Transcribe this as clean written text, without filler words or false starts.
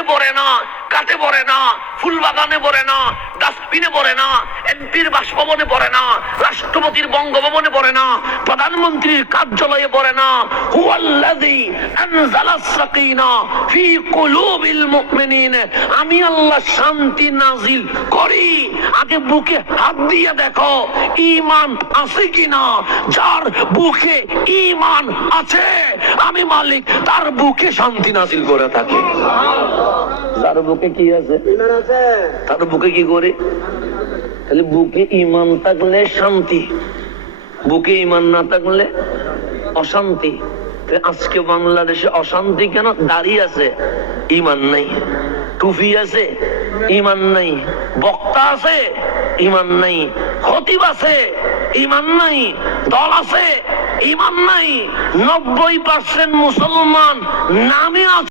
ফ্ল্যাটে পড়ে না, কাটে পড়ে না, ফুল বাগানে পড়ে না, ডাস্টবিনে পড়ে না, এমপির বাসভবনে পড়ে না, রাষ্ট্রপতির বঙ্গভবনে পড়ে না, প্রধানমন্ত্রীর কার্যালয়ে পড়ে না। হুয়াল্লাযী আনজালাস সাকিনা ফি কুলুবিল মুমিনিন, আমি আল্লাহ শান্তি নাজিল করি। আগে বুকে হাত দিয়ে দেখো ঈমান আছে কিনা। যার বুকে ঈমান আছে আমি মালিক তার বুকে শান্তি নাজিল করে থাকি। যার বুকে কি আছে? ঈমান আছে। তার বুকে কি করে? তাহলে বুকে ঈমান থাকলে শান্তি, বুকে ঈমান না থাকলে অশান্তি। আজকে বাংলাদেশে অশান্তি কেন? দাড়ি আছে, ঈমান নাই। টুপি আছে, ঈমান নাই। বক্তা আছে, ঈমান নাই। খতিব আছে, ঈমান নাই। দল আছে, ঈমান নাই। 90% মুসলমান নামে আছে।